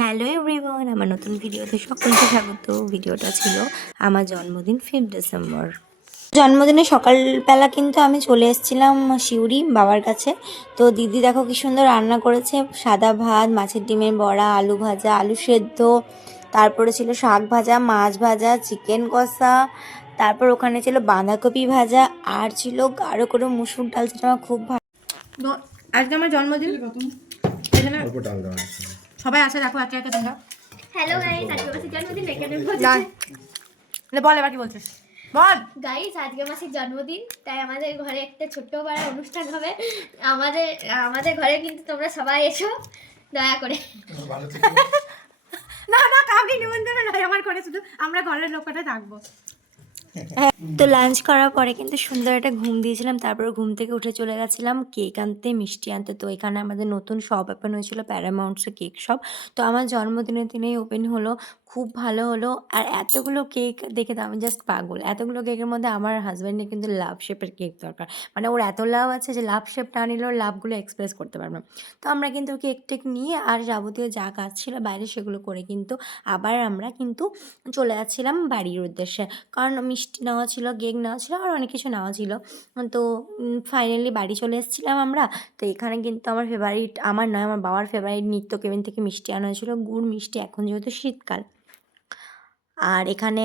Hello everyone আমার নতুন ভিডিওতে সকলকে স্বাগত। ভিডিওটা ছিল আমার জন্মদিন ফিফথ ডিসেম্বর জন্মদিনে সকালবেলা কিন্তু আমি চলে এসেছিলাম শিউরি বাবার কাছে। তো দিদি দেখো কি সুন্দর রান্না করেছে। সাদা ভাত মাছের ডিমের বড়া আলু ভাজা আলু সেদ্ধ তারপরে ছিল শাক ভাজা মাছ ভাজা চিকেন কষা তারপর ওখানে ছিল বাঁধাকপি ভাজা আর ছিল গাঢ় করে মুসুর ডাল যেটা আমার খুব ভালো আজকে আমার জন্মদিন? ডাল দেওয়া সবাই আসে দেখো একে একে তোমরা। হ্যালো গাইস আজকে মাসির জন্মদিন এখানে যান বল এবার কি বলছিস? বল। গাইস আজকে মাসির জন্মদিন তাই আমাদের ঘরে একটা ছোট্ট বড় অনুষ্ঠান হবে। আমাদের আমাদের ঘরে কিন্তু তোমরা সবাই এসো দয়া করে। না না কাউকে নিমন্ত্রণ নয় আমার ঘরে শুধু আমরা ঘরের লোকটা থাকব। তো লাঞ্চ করার পরে কিন্তু সুন্দর একটা ঘুম দিয়েছিলাম, তারপর ঘুম থেকে উঠে চলে গেছিলাম কেক আনতে, মিষ্টি আনতে, তো এখানে আমাদের নতুন শপ ওপেন হয়েছিল প্যারামাউন্টসে কেক শপ তো আমার জন্মদিনের দিনেই ওপেন হলো, খুব ভালো হলো, আর এতগুলো কেক দেখে তো আমি জাস্ট পাগল, এতগুলো কেকের মধ্যে আমার হাজব্যান্ডের কিন্তু লাভ শেপের কেক দরকার মানে ওর এত লাভ আছে যে লাভ শেপ না নিলেও লাভগুলো এক্সপ্রেস করতে পারবে তো আমরা কিন্তু কেক টেক নিয়ে আর যাবতীয় যা কাজ ছিল বাইরে সেগুলো করে কিন্তু আবার আমরা কিন্তু চলে যাচ্ছিলাম বাড়ির উদ্দেশ্যে, কারণ মিষ্টি নেওয়া ছিল কেক নেওয়া ছিল আর অনেক কিছু নেওয়া ছিল। তো ফাইনালি বাড়ি চলে এসেছিলাম আমরা। তো এখানে কিন্তু আমার ফেভারিট আমার নয় আমার বাবার ফেভারিট নিত্য কেবিন থেকে মিষ্টি আনা হয়েছিল। গুড় মিষ্টি এখন যেহেতু শীতকাল। আর এখানে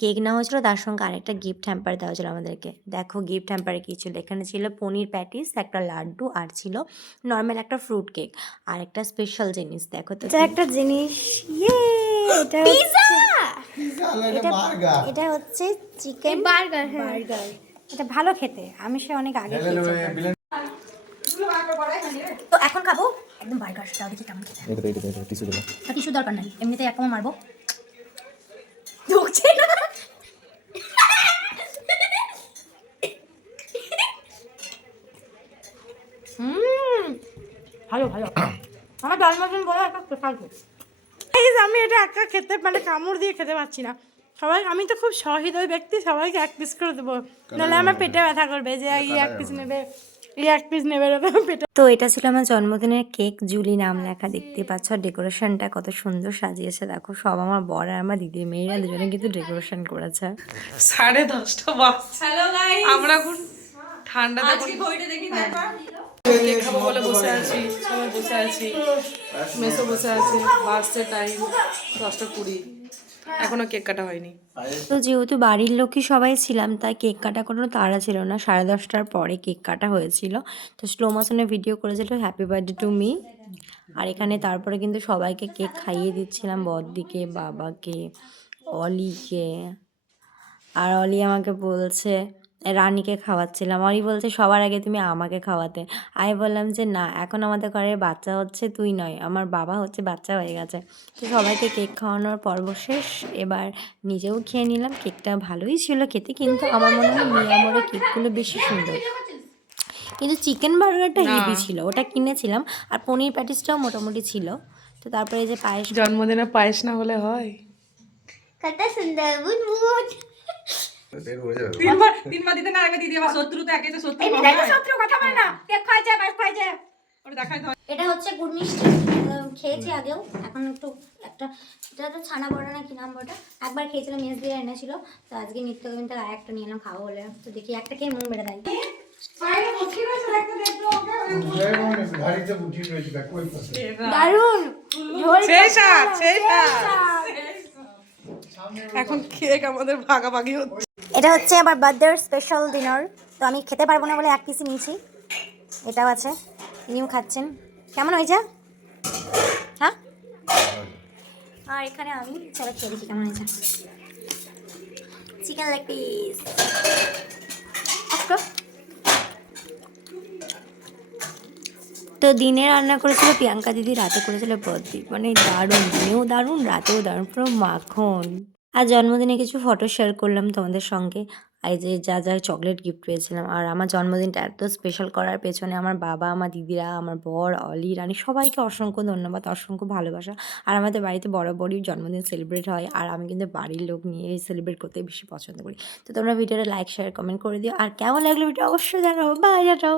কেক নেওয়া হয়েছিল তার সঙ্গে আরেকটা গিফট হ্যাম্পার দেওয়া ছিল আমাদেরকে। দেখো গিফট হ্যাম্পারে কী ছিল? এখানে ছিল পনির প্যাটিস একটা লাড্ডু আর ছিল নর্মাল একটা ফ্রুট কেক আর একটা স্পেশাল জিনিস দেখো তো। একটা জিনিস ইয়ে এটা এটা এটা হচ্ছে চিকেন বার্গার হ্যাঁ। বার্গার। এটা ভালো খেতে। আমি সে অনেক আগে তো এখন খাব। একদম বার্গার দেখি কেমন খেতে। এটা টিস্যু দরকার নাই। এমনিতে এক কামড় মারবো। ঢুকছে না। হুম। ভালো ভালো। আমার ডাল জন্মদিন বলে একটা স্পেশাল আমি এটা একা খেতে মানে কামড় দিয়ে খেতে পারছি না। সবাই আমি তো খুব সহৃদয় ব্যক্তি সবাইকে এক পিস করে দেবো। নাহলে আমার পেটে ব্যথা করবে যে এই এক পিস নেবে এই এক পিস নেবে এরকম পেটে তো এটা ছিল আমার জন্মদিনের কেক জুলি নাম লেখা দেখতে পাচ্ছ ডেকোরেশনটা কত সুন্দর সাজিয়েছে দেখো সব আমার বর আর আমার দিদির মেয়েরা দুজনে কিন্তু ডেকোরেশন করেছে। সাড়ে দশটা বাজছে। আমরা এখন ঠান্ডাতে কেক খাব বলে বসে আছি? সবাই বসে আছি। মেসো বসে টাইম দশটা কুড়ি। এখনও কেক কাটা হয়নি। তো যেহেতু বাড়ির লোকই সবাই ছিলাম, তাই কেক কাটা কোনো তাড়া ছিল না। সাড়ে দশটার পরে কেক কাটা হয়েছিল। তো স্লো মোশনে ভিডিও করেছিল হ্যাপি বার্থডে টু মি আর এখানে তারপরে কিন্তু সবাইকে কেক খাইয়ে দিচ্ছিলাম, বদ্দিকে, বাবাকে, অলিকে। আর অলি আমাকে বলছে রানীকে খাওয়াচ্ছিলাম। অলি বলছে সবার আগে তুমি আমাকে খাওয়াতে। আমি বললাম যে না এখন আমাদের ঘরে বাচ্চা হচ্ছে তুই নয় আমার বাবা হচ্ছে বাচ্চা হয়ে গেছে। তো সবাইকে কেক খাওয়ানোর পর্ব শেষ। এবার নিজেও খেয়ে নিলাম। কেকটা ভালোই ছিল খেতে কিন্তু আমার মনে হয় মিয়ামোরের কেকগুলো বেশি সুন্দর। কিন্তু চিকেন বার্গারটা হেভি ছিল ওটা কিনেছিলাম আর পনির প্যাটিসটাও মোটামুটি ছিল। তো তারপরে এই যে পায়েস জন্মদিনে পায়েস না হলে হয়। কত সুন্দর বুট বুট বের যাবে তিনবার তিনবার দিতে না আগে দিদি আবার শত্রু তো একে তো শত্রু শত্রু কথা বলে না। ওটা দেখাই এটা হচ্ছে গুড় মিষ্টি। খেয়েছি আগেও এখন একটু একটা এটা তো ছানা বড়া না কি নাম বড়া একবার খেয়েছিলাম মেস দিয়ে এনেছিল তো আজকে একটা নিয়ে এলাম খাব বলে। তো দেখি একটা খেয়ে মন বেড়ে দেয়। দারুণ এখন কেক আমাদের ভাগাভাগি হচ্ছে। এটা হচ্ছে আমার বার্থডে স্পেশাল ডিনার তো আমি খেতে পারব না বলে এক পিসই নিয়েছি। এটাও আছে। ইনিও খাচ্ছেন। কেমন হয়েছে? হ্যাঁ? আর এখানে আমি, চলো খেয়ে দেখি কেমন হয়েছে। চিকেন লেগ পিস তো দিনে রান্না করেছিল প্রিয়াঙ্কা দিদি, রাতে করেছিল বদ্দি মানে দারুণ, দিনেও দারুণ, রাতেও দারুণ, পুরো মাখন। আর জন্মদিনে কিছু ফটো শেয়ার করলাম তোমাদের সঙ্গে। এই যে যা যা চকলেট গিফট পেয়েছিলাম। আর আমার জন্মদিনটা এত স্পেশাল করার পেছনে আমার বাবা, আমার দিদিরা, আমার বর, অলি, রানি সবাইকে অসংখ্য ধন্যবাদ, অসংখ্য ভালোবাসা। আর আমাদের বাড়িতে বড় বড়ই জন্মদিন সেলিব্রেট হয়। আর আমি কিন্তু বাড়ির লোক নিয়ে সেলিব্রেট করতে বেশি পছন্দ করি। তো তোমরা ভিডিওটা লাইক শেয়ার কমেন্ট করে দিও। আর কেমন লাগল ভিডিও অবশ্যই জানাব বাই যাও